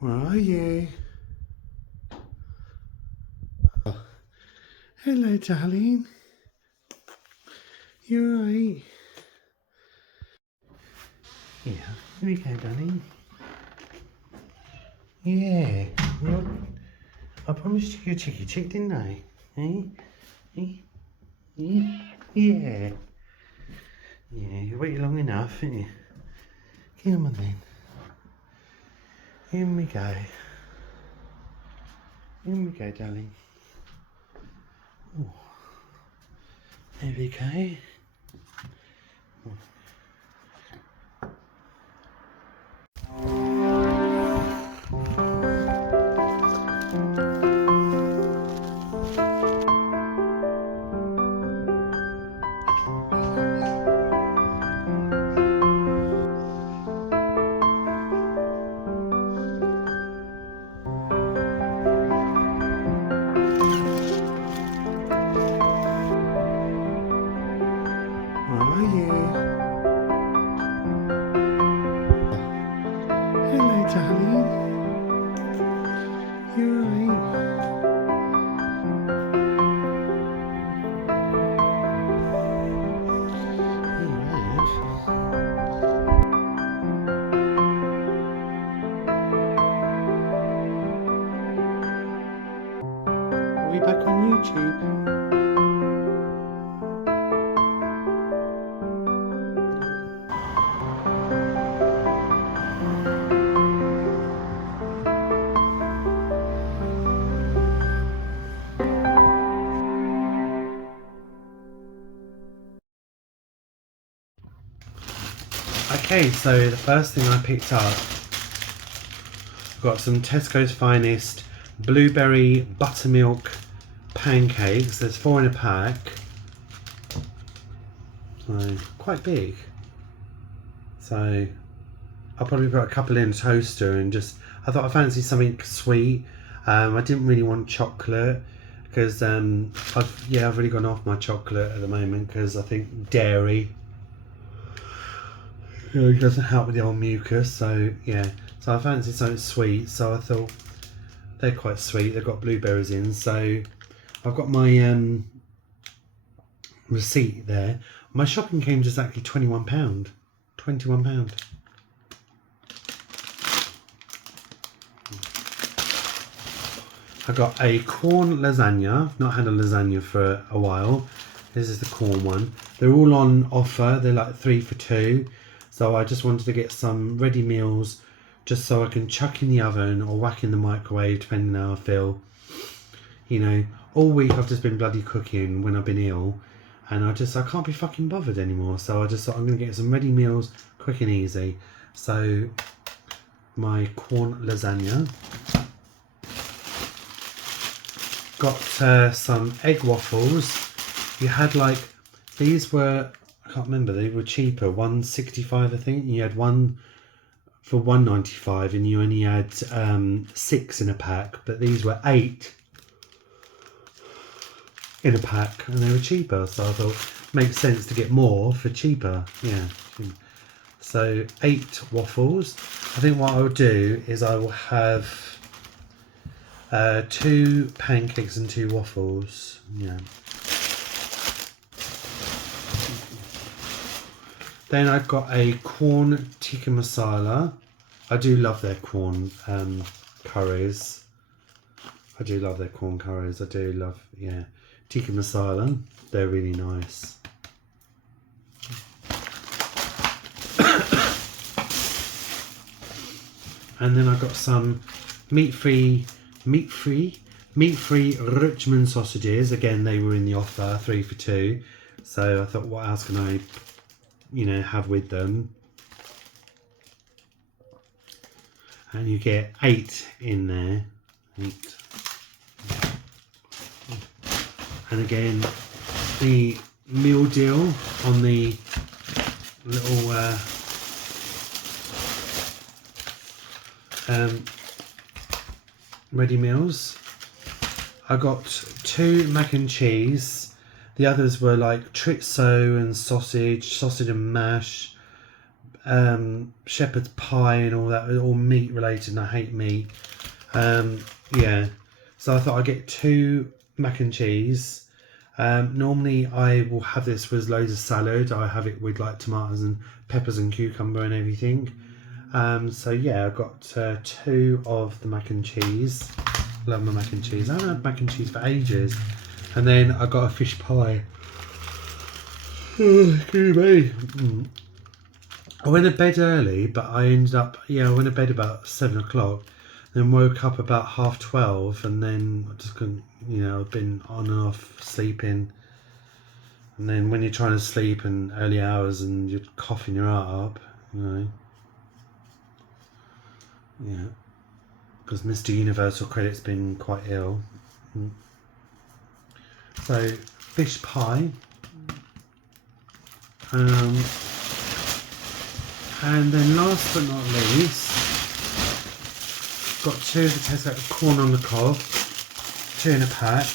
Where are you? Oh, hello, darling. You alright? Yeah, here we go, darling. Yeah, I promised you a chicky chick, didn't I? Eh? Eh? Yeah. Yeah. Yeah, you waited long enough, didn't you? Come on then. In we go. In we go, darling. Oh, there we go. Where are you? Hello, darling. You alright? Are we back on YouTube? Okay, so the first thing I picked up, I've got some Tesco's Finest blueberry buttermilk pancakes. There's 4 in a pack. So, quite big. So, I'll probably put a couple in a toaster and I thought I fancied something sweet. I didn't really want chocolate because I've really gone off my chocolate at the moment because I think dairy it doesn't help with the old mucus. So yeah, so I fancied something sweet. So I thought they're quite sweet. They've got blueberries in. So I've got my receipt there. My shopping came to exactly £21. £21. I got a corn lasagna. I've not had a lasagna for a while. This is the corn one. They're all on offer. They're like 3 for 2. So I just wanted to get some ready meals just so I can chuck in the oven or whack in the microwave depending on how I feel. You know, all week I've just been bloody cooking when I've been ill and I can't be fucking bothered anymore. So I just thought I'm going to get some ready meals quick and easy. So my corn lasagna. Got some egg waffles. You had like, these were, I can't remember, they were cheaper, £1.65 I think. You had one for £1.95 and you only had 6 in a pack, but these were 8 in a pack and they were cheaper. So I thought, makes sense to get more for cheaper. Yeah. So 8 waffles. I think what I'll do is I will have 2 pancakes and 2 waffles. Yeah. Then I've got a corn tikka masala. I do love their corn curries. I do love their corn curries. I do love, yeah, tikka masala. They're really nice. And then I've got some meat-free Richmond sausages. Again, they were in the offer, 3 for 2. So I thought, what else can I, have with them? And you get 8 in there. 8. And again, the meal deal on the little ready meals. I got 2 mac and cheese. The others were like chorizo and sausage and mash, shepherd's pie and all that, all meat related, and I hate meat. Yeah, so I thought I'd get 2 mac and cheese. Normally I will have this with loads of salad. I have it with like tomatoes and peppers and cucumber and everything. So yeah, I got 2 of the mac and cheese. Love my mac and cheese. I haven't had mac and cheese for ages. And then I got a fish pie. Oh, excuse me. I went to bed early, but I ended up, I went to bed about 7 o'clock. Then woke up about 12:30, and then I just couldn't, I've been on and off sleeping. And then when you're trying to sleep in early hours and you're coughing your heart up, because Mr. Universal Credit's been quite ill. So, fish pie. And then last but not least, got 2 of the Tesco corn on the cob, 2 in a pack.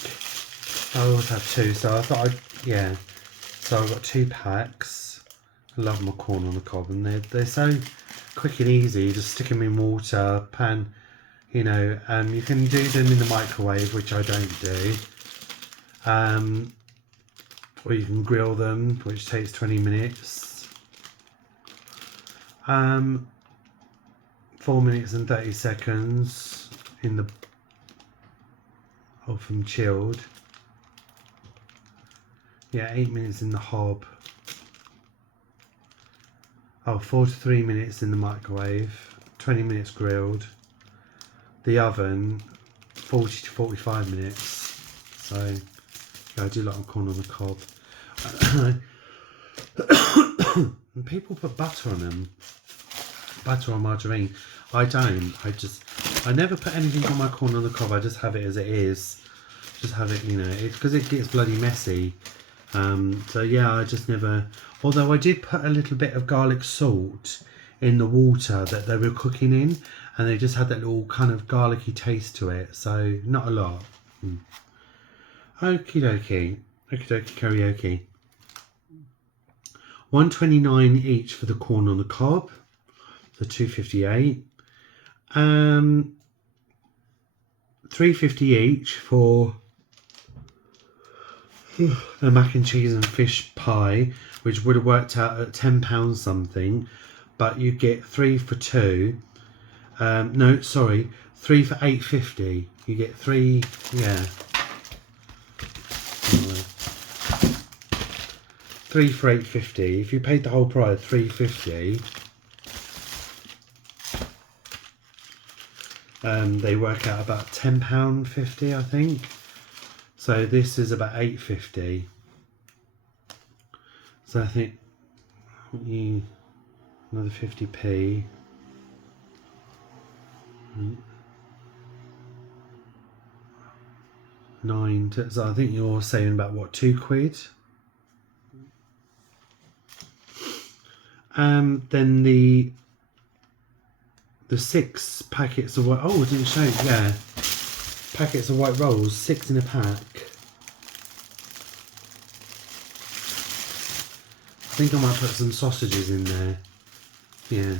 I always have 2, so I thought so I've got 2 packs. I love my corn on the cob, and they're so quick and easy. You just stick them in water, pan, you can do them in the microwave, which I don't do. Or you can grill them, which takes 20 minutes. 4 minutes and 30 seconds from chilled. 8 minutes in the hob. 4 to 3 minutes in the microwave, 20 minutes grilled. The oven, 40 to 45 minutes. So I do like my corn on the cob. And people put butter on them. Butter or margarine. I don't. I never put anything on my corn on the cob. I just have it as it is. Just have it, because it gets bloody messy. So yeah, I just never. Although I did put a little bit of garlic salt in the water that they were cooking in, and they just had that little kind of garlicky taste to it. So not a lot. Okie dokie. Okie dokie karaoke. $1.29 each for the corn on the cob. So $2.58. $3.50 each for the mac and cheese and fish pie, which would have worked out at £10 something, but you get 3 for 2. No, sorry, 3 for $8.50. You get 3, 3 for $8.50. If you paid the whole price, $3.50. They work out about £10.50, I think. So this is about $8.50. So I think another 50p. 9. So I think you're saving about what, £2? Then the 6 packets of white. Oh, it didn't show. Yeah, packets of white rolls, 6 in a pack. I think I might put some sausages in there. Yeah.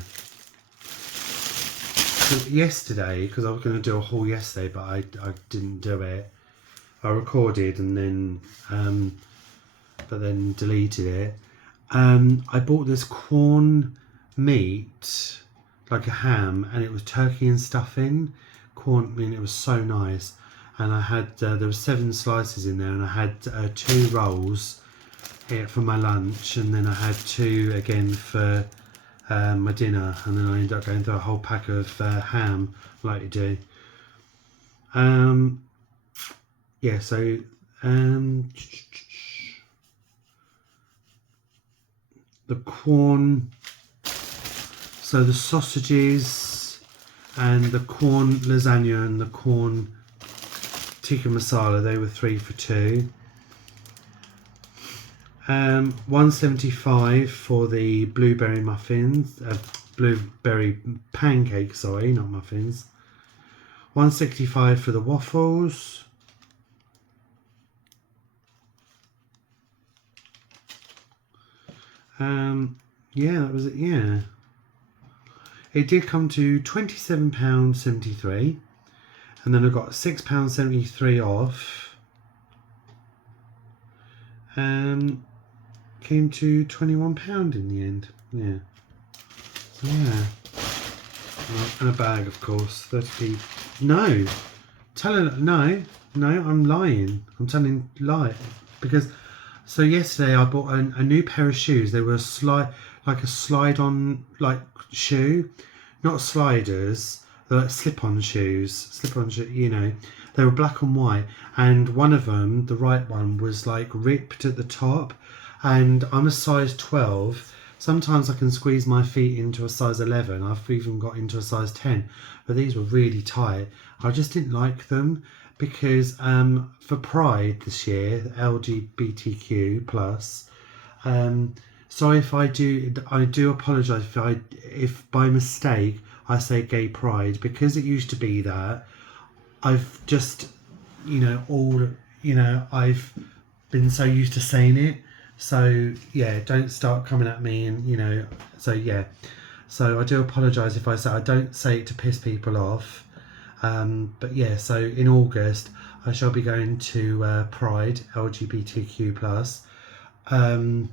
So yesterday, because I was going to do a haul yesterday, but I didn't do it. I recorded and then, but then deleted it. I bought this corn meat, like a ham, and it was turkey and stuffing. It was so nice. And I had, there were 7 slices in there, and I had 2 rolls for my lunch, and then I had 2 again for my dinner, and then I ended up going through a whole pack of ham, like you do. Yeah, so the corn, so the sausages and the corn lasagna and the corn tikka masala, they were 3 for 2. $1.75 for the blueberry muffins, blueberry pancakes, sorry, not muffins. $1.65 for the waffles. Yeah, that was it. Yeah, it did come to £27.73, and then I got £6.73 off. Came to £21 in the end. Yeah. Yeah. And a bag, of course. 30p. No. No, I'm lying. I'm telling lie. Because, so yesterday I bought a new pair of shoes. They were a slide on, like, shoe. Not sliders. They're like slip-on shoes. You know. They were black and white. And one of them, the right one, was like ripped at the top. And I'm a size 12. Sometimes I can squeeze my feet into a size 11. I've even got into a size 10. But these were really tight. I just didn't like them because for Pride this year, LGBTQ plus. Sorry if I do apologise if by mistake I say gay pride, because it used to be that. I've just, I've been so used to saying it. So yeah, don't start coming at me and so yeah. So I do apologise if I don't say it to piss people off. But yeah, so in August I shall be going to Pride LGBTQ plus. I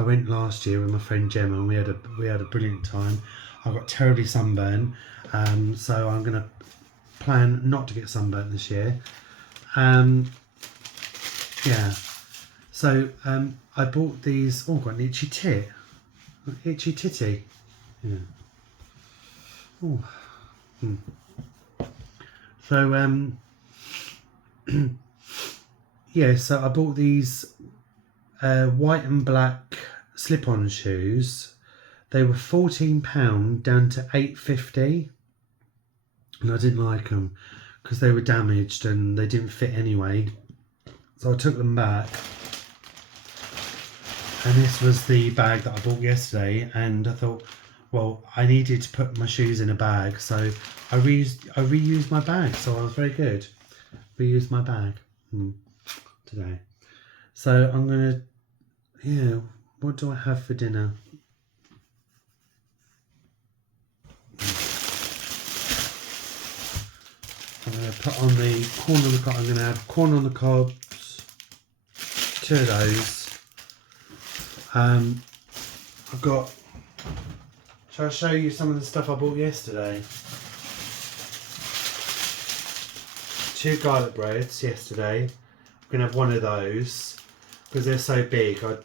went last year with my friend Gemma and we had a brilliant time. I got terribly sunburned, so I'm gonna plan not to get sunburnt this year. Yeah. So I bought these. Oh, I've got an itchy tit. Itchy titty. Yeah. Oh. So yeah. So I bought these white and black slip-on shoes. They were £14 down to £8.50, and I didn't like them because they were damaged and they didn't fit anyway. So I took them back. And this was the bag that I bought yesterday, and I thought, well, I needed to put my shoes in a bag, so I reused my bag, so I was very good. Reused my bag today. So I'm gonna, what do I have for dinner? I'm gonna put on the corn on the cob. I'm gonna have corn on the cobs, 2 of those. I've got. Shall I show you some of the stuff I bought yesterday? 2 garlic breads yesterday. I'm gonna have one of those because they're so big. I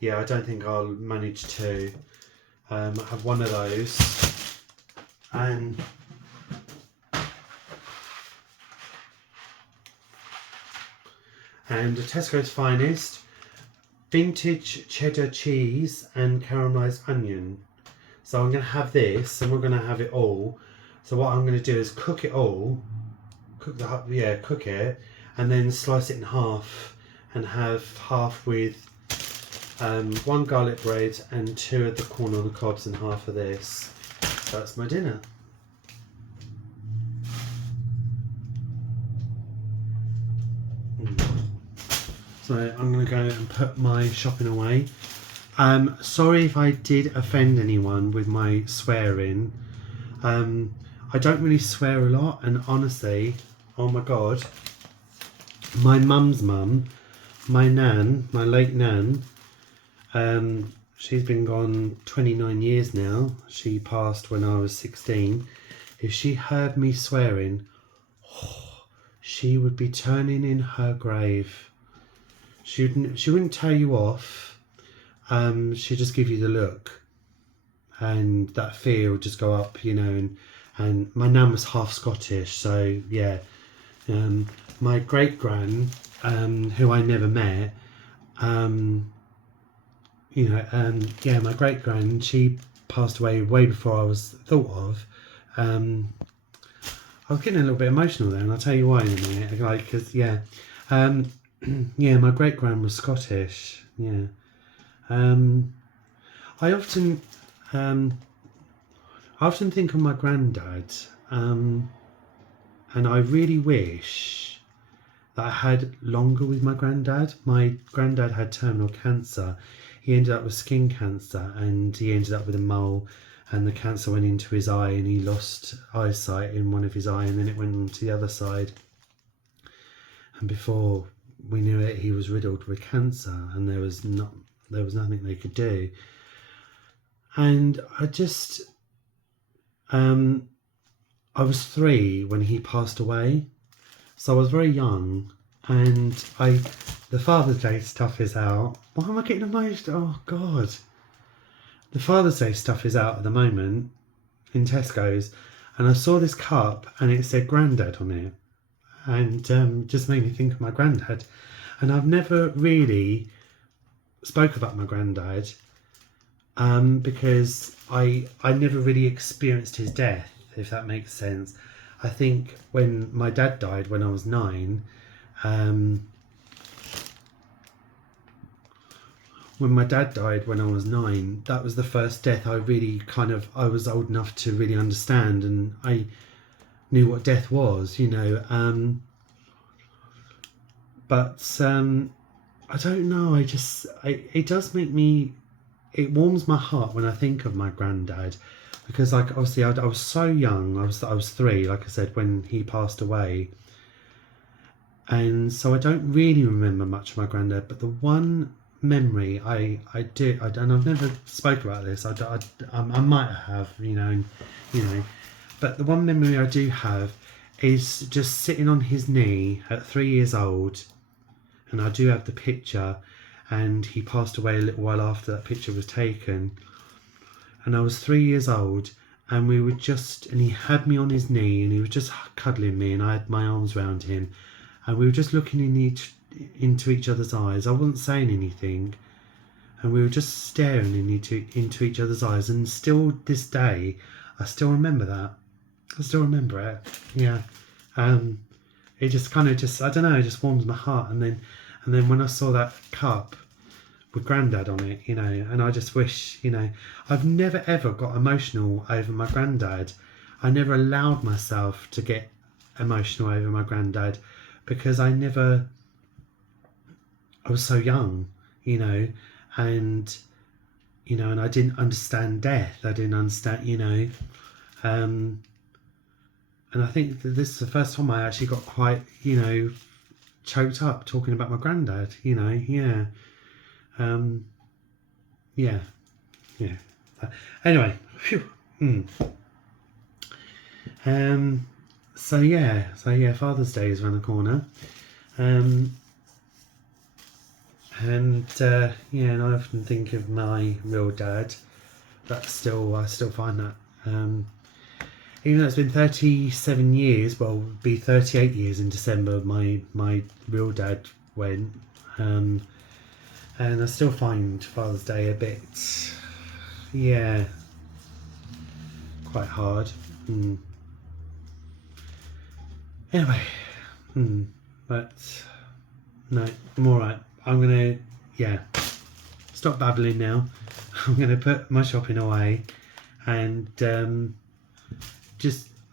don't think I'll manage to. I have one of those, and the Tesco's Finest vintage cheddar cheese and caramelized onion. So I'm going to have this, and we're going to have it all. So what I'm going to do is cook it all, cook it, and then slice it in half, and have half with 1 garlic bread and 2 of the corn on the cobs and half of this. So that's my dinner. So I'm going to go and put my shopping away. Sorry if I did offend anyone with my swearing. I don't really swear a lot, and honestly, oh my god, my mum's mum, my nan, my late nan, she's been gone 29 years now. She passed when I was 16. If she heard me swearing, she would be turning in her grave. She wouldn't tell you off. She'd just give you the look, and that fear would just go up, and my nan was half Scottish, so yeah. My great gran, who I never met, my great gran, she passed away way before I was thought of. I was getting a little bit emotional there, and I'll tell you why in a minute. Because my great gran was Scottish. Yeah. I often think of my granddad, and I really wish that I had longer with my granddad. My granddad had terminal cancer. He ended up with skin cancer, and he ended up with a mole, and the cancer went into his eye, and he lost eyesight in one of his eye, and then it went on to the other side. And before we knew it, he was riddled with cancer, and there was nothing they could do. And I just I was 3 when he passed away, so I was very young. And the Father's Day stuff is out. Why am I getting emotional? Oh God. The Father's Day stuff is out at the moment in Tesco's, and I saw this cup and it said Grandad on it, and just made me think of my granddad. And I've never really spoke about my granddad because I never really experienced his death, if that makes sense. I think when my dad died when I was 9, when my dad died when I was 9, that was the first death I really I was old enough to really understand, and I knew what death was, you know. But I don't know, it does make me, it warms my heart when I think of my granddad, because like obviously I was so young. I was 3, like I said, when he passed away, and so I don't really remember much of my granddad. But the one memory I do, and I've never spoke about this. I might have, you know, but the one memory I do have is just sitting on his knee at 3 years old, and I do have the picture. And he passed away a little while after that picture was taken. And I was 3 years old, and we were and he had me on his knee, and he was just cuddling me, and I had my arms around him, and we were just looking into each other's eyes. I wasn't saying anything, and we were just staring into each other's eyes. And still this day, I still remember that. I still remember it. Yeah. It just I don't know, it just warms my heart. And then when I saw that cup with Grandad on it, you know, and I just wish, you know, I've never ever got emotional over my granddad. I never allowed myself to get emotional over my granddad because I was so young, you know, and I didn't understand death. I didn't understand, you know, and I think that this is the first time I actually got quite, you know, choked up talking about my granddad, you know. Yeah. Anyway, phew. So yeah, Father's Day is around the corner. And I often think of my real dad. I still find that, even though it's been 37 years, well, it'll be 38 years in December, my real dad went, and I still find Father's Day a bit, quite hard. Anyway, but no, I'm alright. I'm gonna, stop babbling now. I'm gonna put my shopping away, and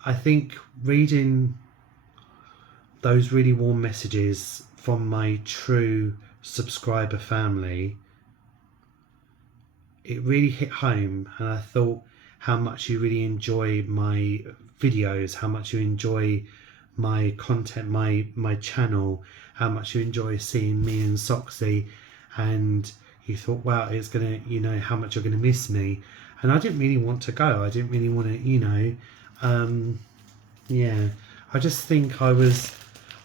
I think reading those really warm messages from my true subscriber family, it really hit home. And I thought how much you really enjoy my videos, how much you enjoy my content, my channel, how much you enjoy seeing me and Soxy, and you thought, wow, it's gonna, you know, how much you're gonna miss me. And I didn't really want to go. I didn't really want to, you know, I just think I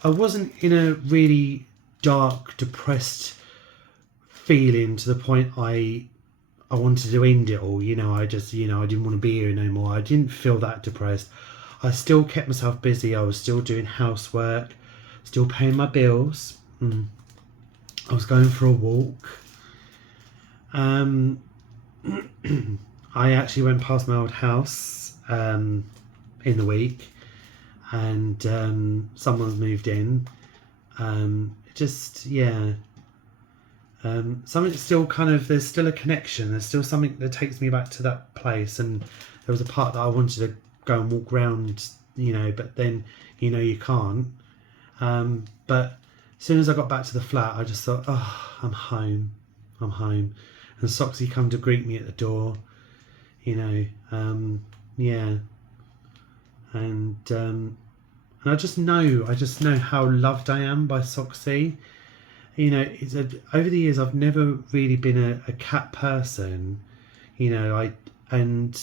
wasn't in a really dark, depressed feeling to the point I wanted to end it all, you know. I just, you know, I didn't want to be here no more. I didn't feel that depressed. I still kept myself busy. I was still doing housework, still paying my bills. I was going for a walk. I actually went past my old house in the week, and someone's moved in. Something still there's still a connection. There's still something that takes me back to that place. And there was a part that I wanted to go and walk around, you know, but then, you know, you can't. But as soon as I got back to the flat, I just thought, oh, I'm home. And Soxy come to greet me at the door, you know, yeah. And I just know how loved I am by Soxy. You know, over the years I've never really been a cat person. You know, and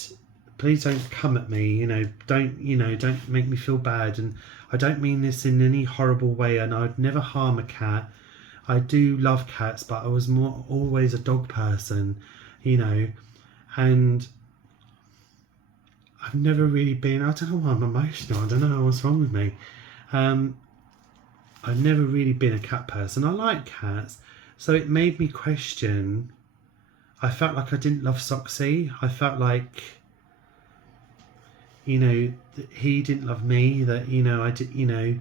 please don't come at me. You know, don't make me feel bad. And I don't mean this in any horrible way. And I'd never harm a cat. I do love cats, but I was always a dog person. You know, and I've never really been. I don't know why I'm emotional. I don't know what's wrong with me. I've never really been a cat person. I like cats, so it made me question. I felt like I didn't love Soxy. I felt like, you know, he didn't love me. That, you know, I did, you know,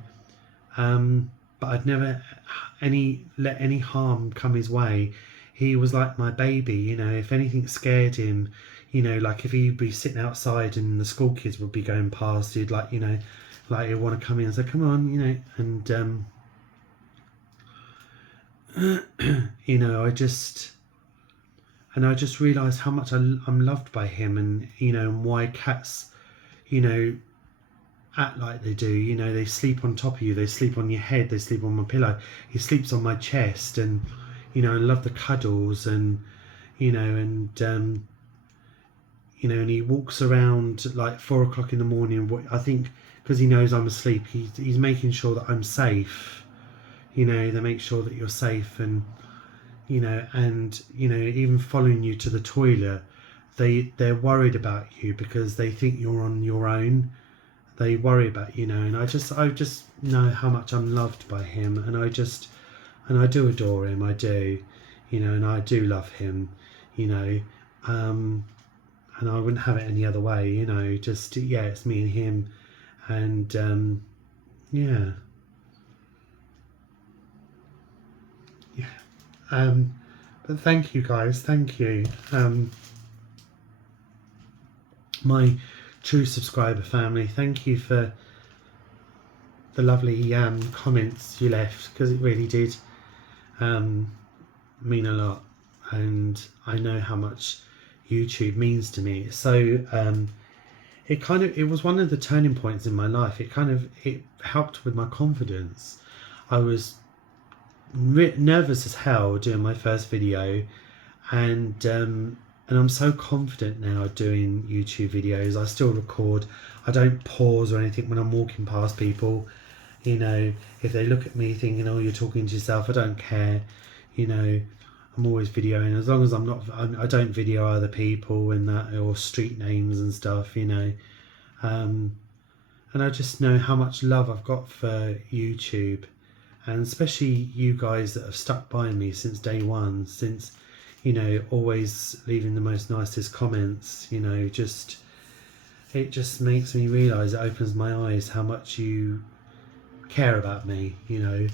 but I'd never let any harm come his way. He was like my baby. You know, if anything scared him, you know, like if he'd be sitting outside and the school kids would be going past, he'd like, you know, like he'd want to come in and say, come on, you know, and you know, I just realised how much I'm loved by him, and, you know, and why cats, you know, act like they do. You know, they sleep on top of you, they sleep on your head, they sleep on my pillow. He sleeps on my chest, and, you know, I love the cuddles, and, you know, and you know, and he walks around like 4 o'clock in the morning. I think because he knows I'm asleep, he's making sure that I'm safe. You know, they make sure that you're safe, and, you know, even following you to the toilet, they're worried about you because they think you're on your own. They worry about, you know, and I just know how much I'm loved by him, and I do adore him. I do, you know, and I do love him, you know. And I wouldn't have it any other way, you know, just, yeah, it's me and him, and yeah. But thank you guys, thank you. My true subscriber family, thank you for the lovely comments you left, because it really did mean a lot, and I know how much YouTube means to me. So it was one of the turning points in my life. It helped with my confidence. I was nervous as hell doing my first video, and I'm so confident now doing YouTube videos. I still record. I don't pause or anything when I'm walking past people. You know, if they look at me thinking, oh, you're talking to yourself, I don't care. You know, I'm always videoing, as long as I don't video other people and that, or street names and stuff, you know. And I just know how much love I've got for YouTube, and especially you guys that have stuck by me since day one, since, you know, always leaving the most nicest comments, you know. It just makes me realise, it opens my eyes how much you care about me, you know.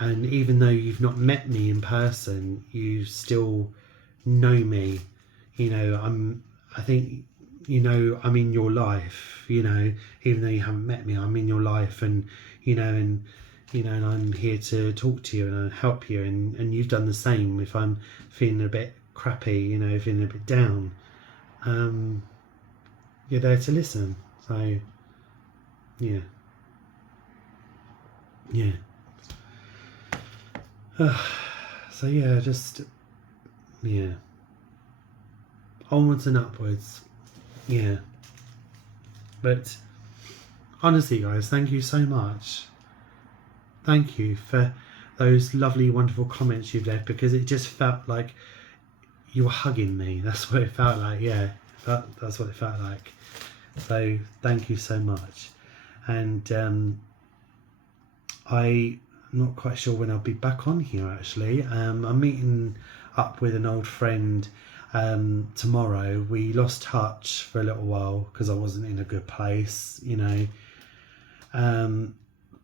And even though you've not met me in person, you still know me, you know. I think, you know, I'm in your life, you know, even though you haven't met me, I'm in your life, and, you know, and I'm here to talk to you and help you, and you've done the same. If I'm feeling a bit crappy, you know, feeling a bit down, you're there to listen. So yeah. So yeah, just, yeah, onwards and upwards. Yeah. But honestly, guys, thank you so much. Thank you for those lovely, wonderful comments you've left, because it just felt like you were hugging me. That's what it felt like. Yeah, that's what it felt like. So thank you so much. And I'm not quite sure when I'll be back on here, actually. I'm meeting up with an old friend tomorrow. We lost touch for a little while because I wasn't in a good place, you know.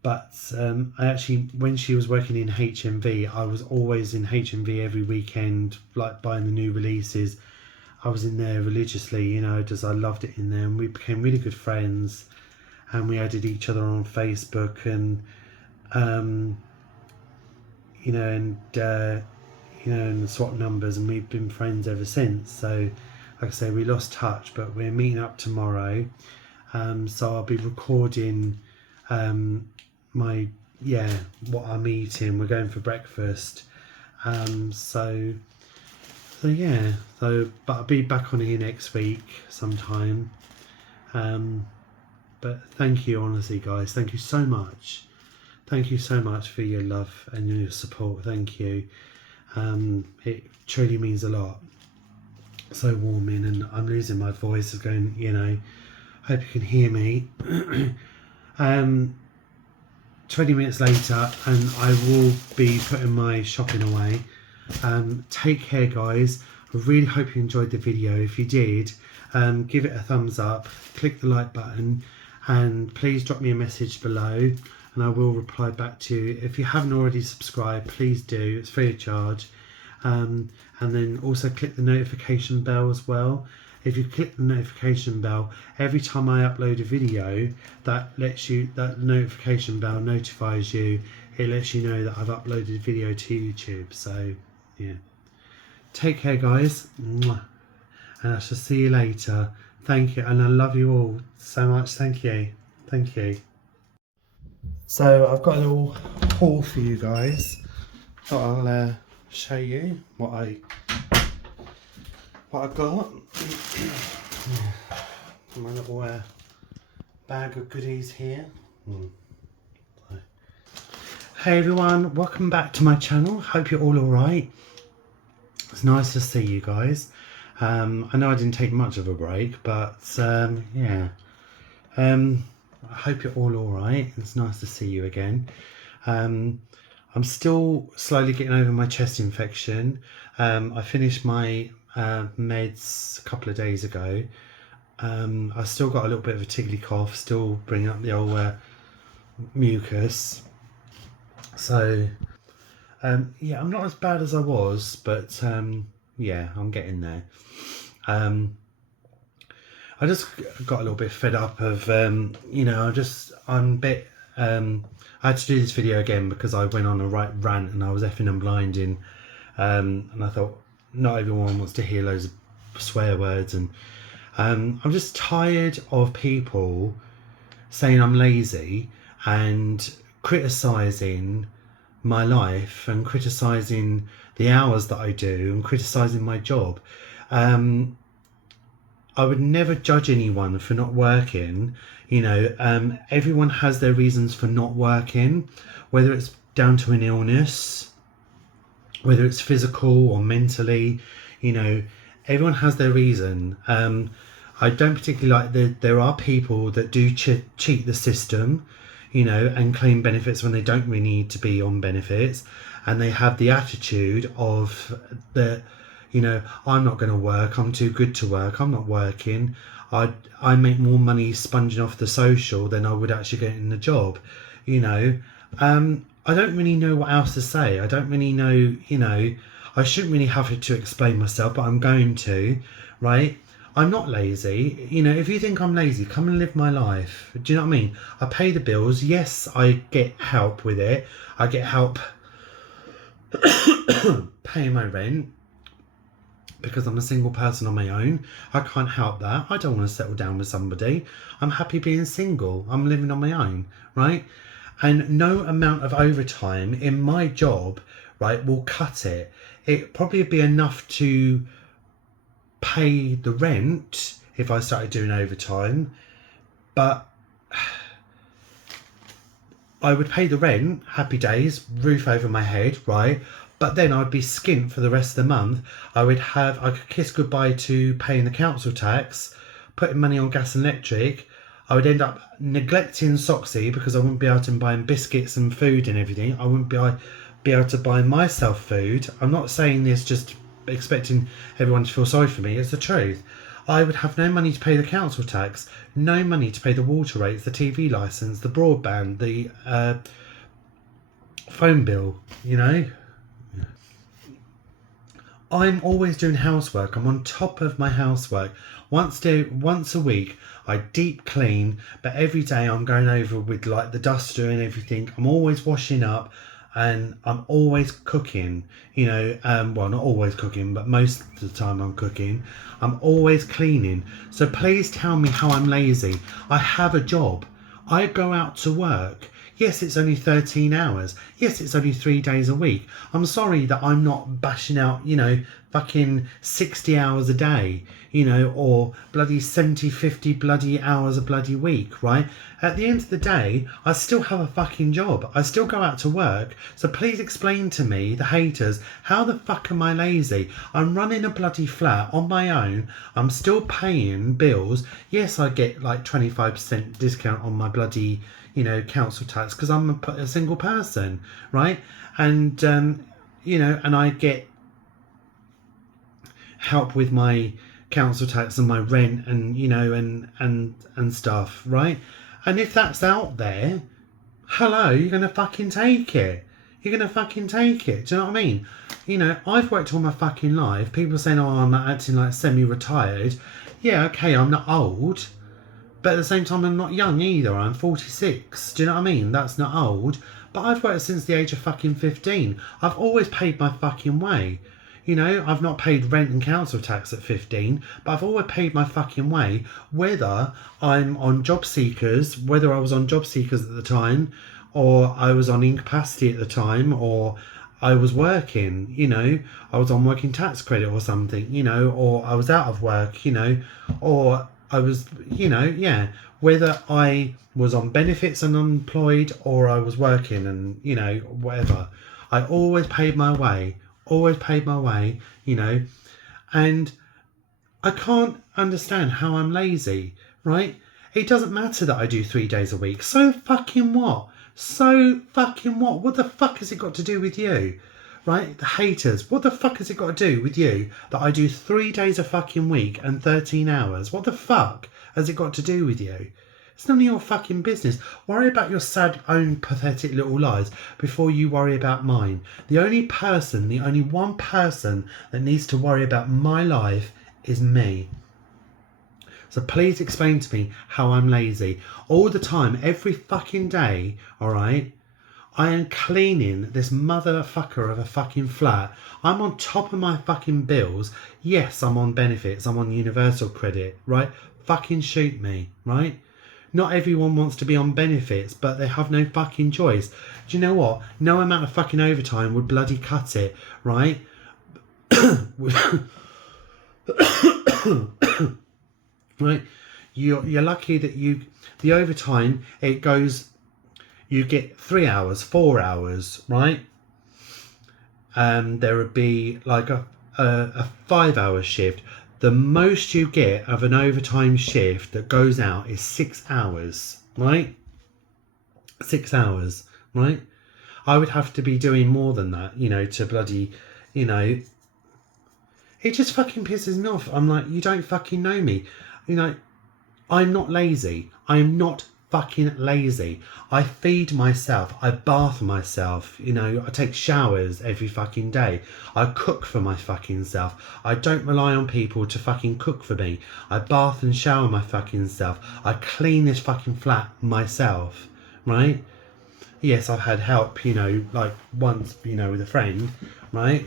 But I actually, when she was working in HMV, I was always in HMV every weekend, like buying the new releases. I was in there religiously, you know, just I loved it in there, and we became really good friends, and we added each other on Facebook, and you know, and swap numbers, and we've been friends ever since. So, like I say, we lost touch, but we're meeting up tomorrow. So I'll be recording my what I'm eating. We're going for breakfast. So yeah. But I'll be back on here next week sometime. But thank you, honestly, guys. Thank you so much. Thank you so much for your love and your support. Thank you. It truly means a lot. So warming, and I'm losing my voice. It's going, hope you can hear me. 20 minutes later, and I will be putting my shopping away. Take care, guys. I really hope you enjoyed the video. If you did, give it a thumbs up, click the like button, and please drop me a message below, and I will reply back to you. If you haven't already subscribed, please do. It's free of charge. And then also click the notification bell as well. If you click the notification bell, every time I upload a video, that notification bell notifies you. It lets you know that I've uploaded a video to YouTube. So yeah, take care, guys, and I shall see you later. Thank you, and I love you all so much. Thank you. So I've got a little haul for you guys. Thought I'll show you what I got. My little bag of goodies here. Hey everyone, welcome back to my channel. Hope you're all alright. It's nice to see you guys. I know I didn't take much of a break, but yeah. I hope you're all alright. It's nice to see you again. I'm still slowly getting over my chest infection. I finished my meds a couple of days ago. I still got a little bit of a tickly cough, still bringing up the old mucus. So yeah, I'm not as bad as I was, but yeah, I'm getting there. I just got a little bit fed up of I'm a bit I had to do this video again because I went on a rant and I was effing and blinding, and I thought not everyone wants to hear loads of swear words, and I'm just tired of people saying I'm lazy and criticising my life and criticising the hours that I do and criticising my job. I would never judge anyone for not working. Everyone has their reasons for not working, whether it's down to an illness, whether it's physical or mentally. Everyone has their reason. I don't particularly like there are people that do cheat the system, and claim benefits when they don't really need to be on benefits, and they have the attitude of I'm not going to work, I'm too good to work, I'm not working, I make more money sponging off the social than I would actually get in the job. I don't really know what else to say. I don't really know, I shouldn't really have to explain myself, but I'm going to, right? I'm not lazy. If you think I'm lazy, come and live my life. Do you know what I mean? I pay the bills. Yes, I get help with it. I get help paying my rent, because I'm a single person on my own. I can't help that. I don't want to settle down with somebody. I'm happy being single. I'm living on my own, right? And no amount of overtime in my job, right, will cut it. It probably be enough to pay the rent if I started doing overtime, but I would pay the rent, happy days, roof over my head, right? But then I'd be skint for the rest of the month. I could kiss goodbye to paying the council tax, putting money on gas and electric. I would end up neglecting Soxy because I wouldn't be able to buy biscuits and food and everything. I wouldn't be able to buy myself food. I'm not saying this just expecting everyone to feel sorry for me. It's the truth. I would have no money to pay the council tax, no money to pay the water rates, the TV licence, the broadband, the phone bill, I'm always doing housework. I'm on top of my housework. Once a week, I deep clean, but every day I'm going over with like the duster and everything. I'm always washing up, and I'm always cooking, you know, well, not always cooking, but most of the time I'm cooking. I'm always cleaning. So please tell me how I'm lazy. I have a job. I go out to work. Yes, it's only 13 hours. Yes, it's only 3 days a week. I'm sorry that I'm not bashing out, you know, fucking 60 hours a day, you know, or bloody 70, 50 bloody hours a bloody week, right? At the end of the day, I still have a fucking job. I still go out to work. So please explain to me, the haters, how the fuck am I lazy? I'm running a bloody flat on my own. I'm still paying bills. Yes, I get like 25% discount on my bloody, you know, council tax because I'm a single person, right? And you know, and I get help with my council tax and my rent, and you know, and stuff, right? And if that's out there, hello, you're gonna fucking take it. You're gonna fucking take it. Do you know what I mean? You know, I've worked all my fucking life. People saying, oh, I'm acting like semi-retired. Yeah, okay, I'm not old. But at the same time, I'm not young either. I'm 46. Do you know what I mean? That's not old. But I've worked since the age of fucking 15. I've always paid my fucking way. You know, I've not paid rent and council tax at 15, but I've always paid my fucking way, whether I'm on job seekers, whether I was on job seekers at the time, or I was on incapacity at the time, or I was working, you know, I was on working tax credit or something, you know, or I was out of work, you know, or I was, you know, yeah, whether I was on benefits and unemployed or I was working and, you know, whatever. I always paid my way, you know, and I can't understand how I'm lazy, right? It doesn't matter that I do 3 days a week. So fucking what? So fucking what? What the fuck has it got to do with you? Right? The haters. What the fuck has it got to do with you that I do 3 days a fucking week and 13 hours? What the fuck has it got to do with you? It's none of your fucking business. Worry about your sad, own pathetic little lives before you worry about mine. The only one person that needs to worry about my life is me. So please explain to me how I'm lazy. All the time, every fucking day, alright? I am cleaning this motherfucker of a fucking flat. I'm on top of my fucking bills. Yes, I'm on benefits. I'm on universal credit, right? Fucking shoot me, right? Not everyone wants to be on benefits, but they have no fucking choice. Do you know what? No amount of fucking overtime would bloody cut it, right? Right? You're lucky that the overtime, it goes, you get 3 hours, 4 hours, right? There would be like a 5 hour shift. The most you get of an overtime shift that goes out is 6 hours, right? 6 hours, right? I would have to be doing more than that, you know, to bloody, you know, it just fucking pisses me off. I'm like, you don't fucking know me. You know, I'm not lazy. I am not fucking lazy. I feed myself. I bath myself. You know, I take showers every fucking day. I cook for my fucking self. I don't rely on people to fucking cook for me. I bath and shower my fucking self. I clean this fucking flat myself, right? Yes, I've had help, you know, like once, you know, with a friend, right?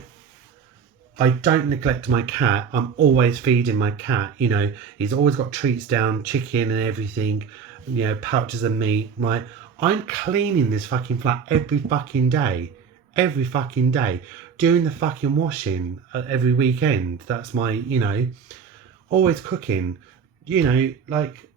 I don't neglect my cat. I'm always feeding my cat, you know. He's always got treats down, chicken and everything, you know, pouches of meat, right? I'm cleaning this fucking flat every fucking day. Every fucking day. Doing the fucking washing every weekend. That's my, you know, always cooking, you know, like,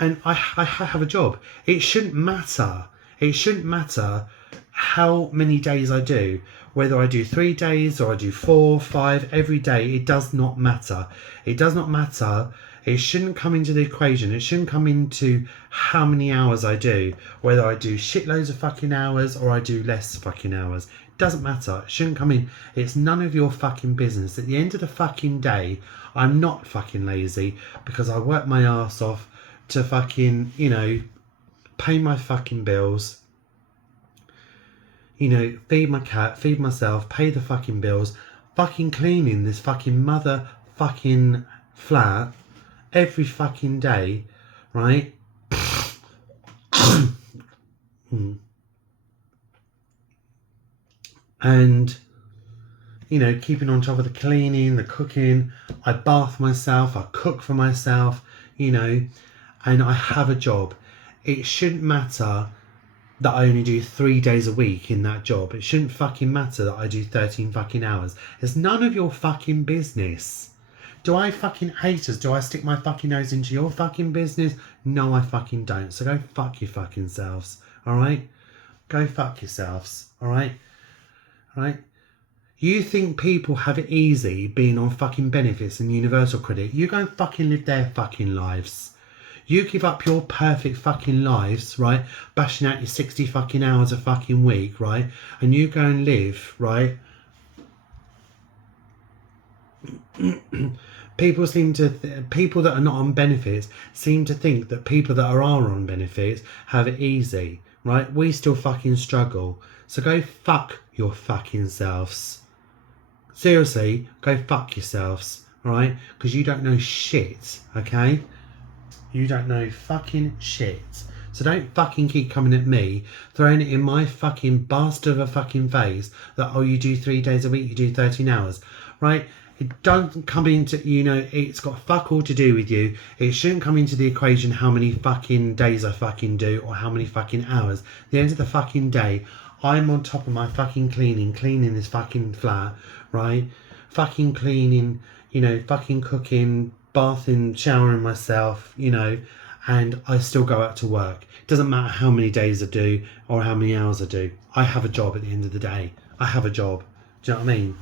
and I have a job. It shouldn't matter. It shouldn't matter how many days I do, whether I do 3 days or I do 4, 5, every day. It does not matter. It does not matter. It shouldn't come into the equation. It shouldn't come into how many hours I do, whether I do shitloads of fucking hours or I do less fucking hours. It doesn't matter. It shouldn't come in. It's none of your fucking business. At the end of the fucking day, I'm not fucking lazy because I work my ass off to fucking, you know, pay my fucking bills, you know, feed my cat, feed myself, pay the fucking bills, fucking cleaning this fucking motherfucking flat every fucking day, right? And, you know, keeping on top of the cleaning, the cooking. I bath myself, I cook for myself, you know, and I have a job. It shouldn't matter that I only do 3 days a week in that job. It shouldn't fucking matter that I do 13 fucking hours. It's none of your fucking business. Do I fucking hate us? Do I stick my fucking nose into your fucking business? No, I fucking don't. So go fuck your fucking selves, alright? Go fuck yourselves, alright? Alright? You think people have it easy being on fucking benefits and universal credit? You go and fucking live their fucking lives. You give up your perfect fucking lives, right? Bashing out your 60 fucking hours a fucking week, right? And you go and live, right? People that are not on benefits seem to think that people that are on benefits have it easy, right? We still fucking struggle. So go fuck your fucking selves. Seriously, go fuck yourselves, right? Because you don't know shit, okay? You don't know fucking shit. So don't fucking keep coming at me, throwing it in my fucking bastard of a fucking face that, oh, you do 3 days a week, you do 13 hours, right? It don't come into, you know, it's got fuck all to do with you. It shouldn't come into the equation how many fucking days I fucking do or how many fucking hours. At the end of the fucking day, I'm on top of my fucking cleaning this fucking flat, right? Fucking cleaning, you know, fucking cooking, bathing, showering myself, you know, and I still go out to work. It doesn't matter how many days I do or how many hours I do. I have a job at the end of the day. I have a job. Do you know what I mean?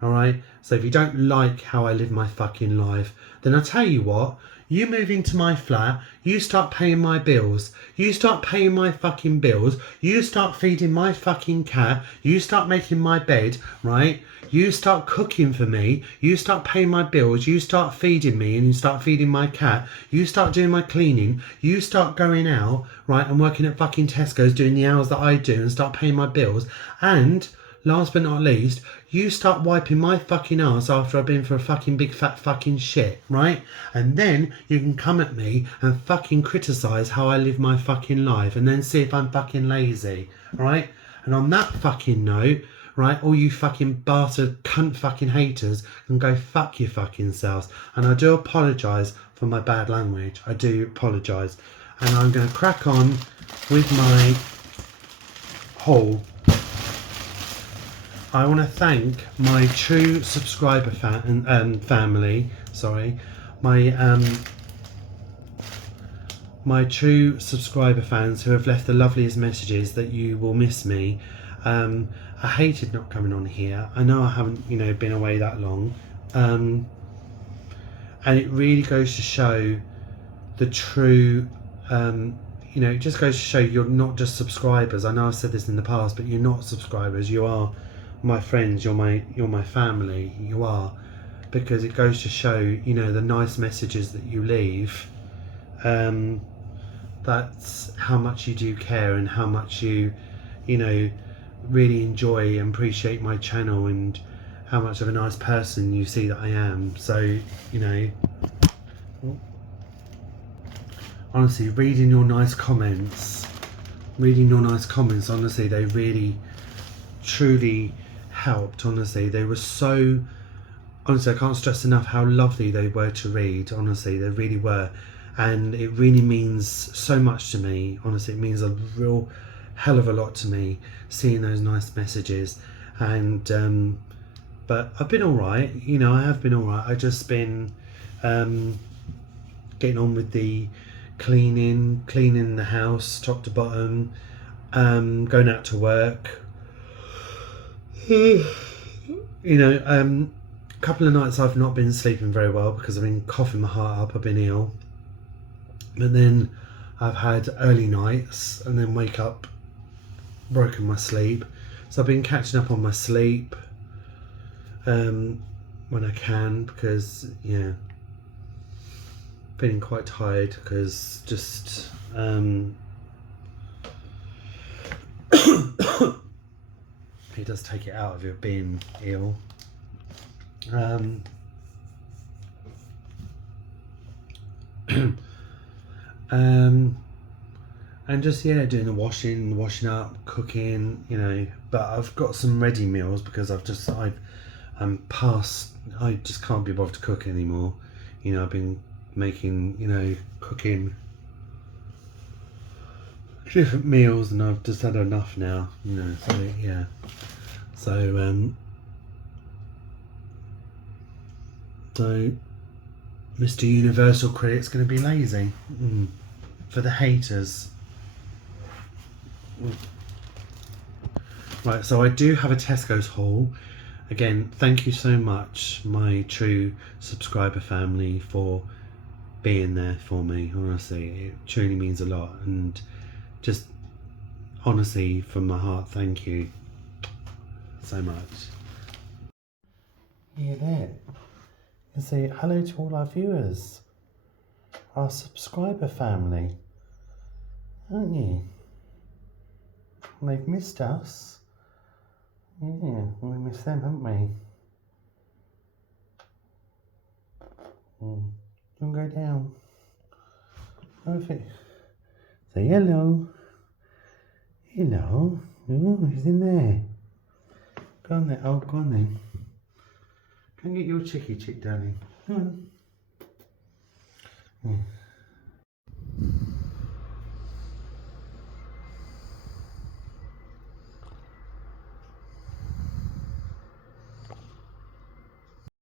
Alright? So if you don't like how I live my fucking life, then I tell you what, you move into my flat, you start paying my bills, you start paying my fucking bills, you start feeding my fucking cat, you start making my bed, right? You start cooking for me, you start paying my bills, you start feeding me and you start feeding my cat, you start doing my cleaning, you start going out, right, and working at fucking Tesco's doing the hours that I do and start paying my bills, and last but not least, you start wiping my fucking ass after I've been for a fucking big fat fucking shit, right? And then you can come at me and fucking criticise how I live my fucking life and then see if I'm fucking lazy, right? And on that fucking note, right, all you fucking bastard cunt fucking haters can go fuck your fucking selves. And I do apologise for my bad language. I do apologise. And I'm going to crack on with my haul. I want to thank my true subscriber family. Sorry, my true subscriber fans who have left the loveliest messages that you will miss me. I hated not coming on here. I know I haven't, you know, been away that long, and it really goes to show the true. You know, it just goes to show you're not just subscribers. I know I've said this in the past, but you're not subscribers. You are my friends, you're my family, you are, because it goes to show, you know, the nice messages that you leave, that's how much you do care and how much you know, really enjoy and appreciate my channel and how much of a nice person you see that I am. So, you know, honestly, reading your nice comments, honestly, they really truly helped. Honestly, they were so, honestly, I can't stress enough how lovely they were to read. Honestly, they really were, and it really means so much to me. Honestly, it means a real hell of a lot to me seeing those nice messages. And but I've been all right, you know, I have been all right. I've just been getting on with the cleaning the house top to bottom, going out to work. You know, a couple of nights I've not been sleeping very well because I've been coughing my heart up, I've been ill. But then I've had early nights and then wake up broken my sleep. So I've been catching up on my sleep when I can, because, yeah, feeling quite tired because just it does take it out of you being ill. And just doing the washing up, cooking, but I've got some ready meals because I'm past, I just can't be bothered to cook anymore. I've been making, cooking different meals and I've just had enough now, so yeah. So so Mr. Universal Credit's going to be lazy for the haters. Right, so I do have a Tesco's haul. Again, thank you so much, my true subscriber family, for being there for me. Honestly, it truly means a lot, and just honestly from my heart, thank you so much. Yeah, there. You say hello to all our viewers, our subscriber family, aren't you? They've missed us. Yeah, we missed them, haven't we? Don't go down. Perfect. Say hello. Hello. Oh, he's in there. Go on there. Oh, go on then. Go and get your chicky chick, darling. Go on.